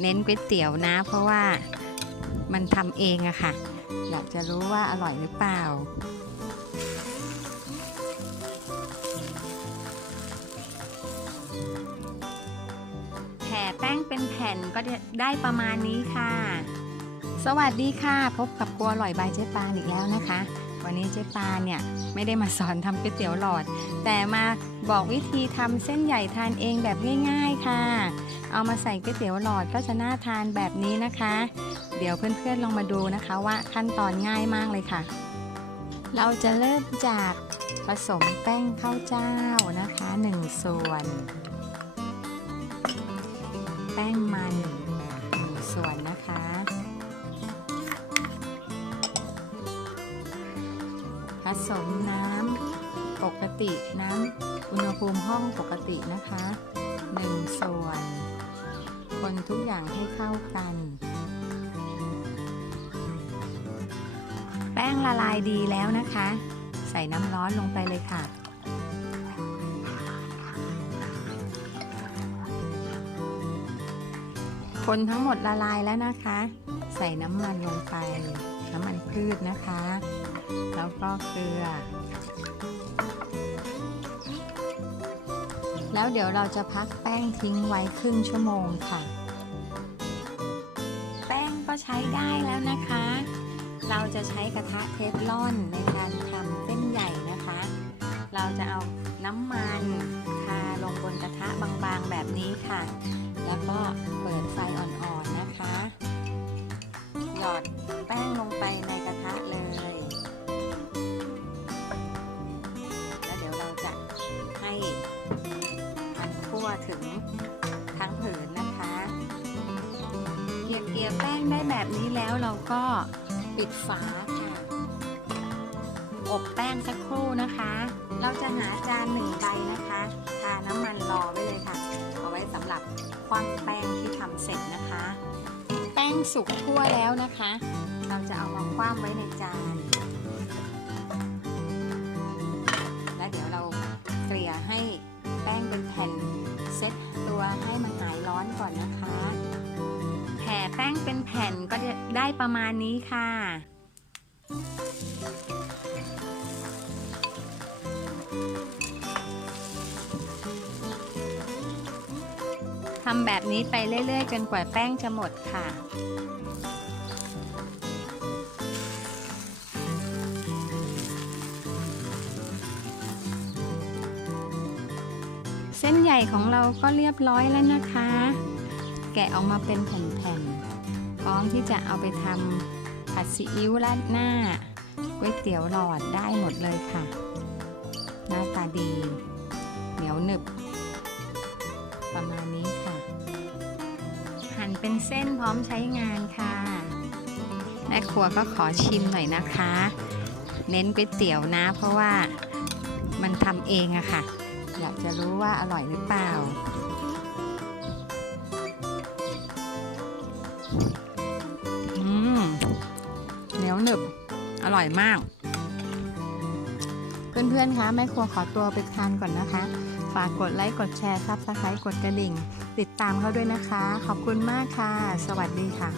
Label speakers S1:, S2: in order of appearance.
S1: เน้นก๋วยเตี๋ยวนะ เพราะว่ามันทำเองอะค่ะ อยากจะรู้ว่าอร่อยหรือเปล่าแผ่แป้งเป็นแผ่นก็ได้ประมาณนี้ค่ะ สวัสดีค่ะ พบกับครัวอร่อยบายเจ๊ปานอีกแล้วนะคะ วันนี้เจ๊ปานเนี่ยไม่ได้มาสอนทำก๋วยเตี๋ยวหลอด แต่มาบอกวิธีทำเส้นใหญ่ทานเองแบบง่าย ๆค่ะ เอามาใส่ก๋วยเตี๋ยวหลอดก็จะน่าทานแบบนี้นะคะ เดี๋ยวเพื่อนๆลองมาดูนะคะว่าขั้นตอนง่ายมากเลยค่ะ เราจะเริ่มจากผสมแป้งข้าวเจ้านะคะ1ส่วน แป้งมัน1ส่วนนะคะผสมน้ำปกติน้ำอุณหภูมิห้องปกตินะคะ 1 ส่วน คนทุกอย่างให้เข้ากัน แป้งละลายดีแล้วนะคะ ใส่น้ำร้อนลงไปเลยค่ะคนทั้งหมดละลายแล้วนะคะ ใส่น้ำมันลงไป น้ำมันพืชนะคะ แล้วก็เกลือ แล้วเดี๋ยวเราจะพักแป้งทิ้งไว้ครึ่งชั่วโมงค่ะ แป้งก็ใช้ได้แล้วนะคะ เราจะใช้กระทะเทฟลอนในการทำเส้นใหญ่นะคะ เราจะเอาน้ำมันทาลงบนกระทะบางๆแบบนี้ค่ะ แล้วก็เปิดไฟอ่อนๆนะคะ หยอดแป้งลงไปในกระทะเลย ทั่วถึงทั้งผืนนะคะเกลี่ยเกลี่ยแป้งได้แบบนี้แล้วเราก็ปิดฝาค่ะ อบแป้งสักครู่นะคะ เราจะหาจานหนึ่งใบนะคะทาน้ำมันรอไว้เลยค่ะ เอาไว้สำหรับคว่ำแป้งที่ทำเสร็จนะคะ แป้งสุกทั่วแล้วนะคะ เราจะเอามาคว่ำไว้ในจาน แป้งเป็นแผ่นก็จะได้ประมาณนี้ค่ะทำแบบนี้ไปเรื่อยๆ จนกว่าแป้งจะหมดค่ะ เส้นใหญ่ของเราก็เรียบร้อยแล้วนะคะ แกะออกมาเป็นแผ่นๆ พร้อมที่จะเอาไปทำผัดซีอิ๊วราดหน้าก๋วยเตี๋ยวหลอดได้หมดเลยค่ะ หน้าตาดี เหนียวหนึบ ประมาณนี้ค่ะ หั่นเป็นเส้นพร้อมใช้งานค่ะแม่ครัวก็ขอชิมหน่อยนะคะ เน้นก๋วยเตี๋ยวนะ เพราะว่ามันทำเองอะค่ะ อยากจะรู้ว่าอร่อยหรือเปล่า อืมเหนียวหนึบ อร่อยมาก เพื่อนๆ คะแม่ครัวขอตัวไปทานก่อนนะคะ ฝากกดไลค์ กดแชร์ซับสไครต์กดกระดิ่ง ติดตามเขาด้วยนะคะ ขอบคุณมากค่ะ สวัสดีค่ะ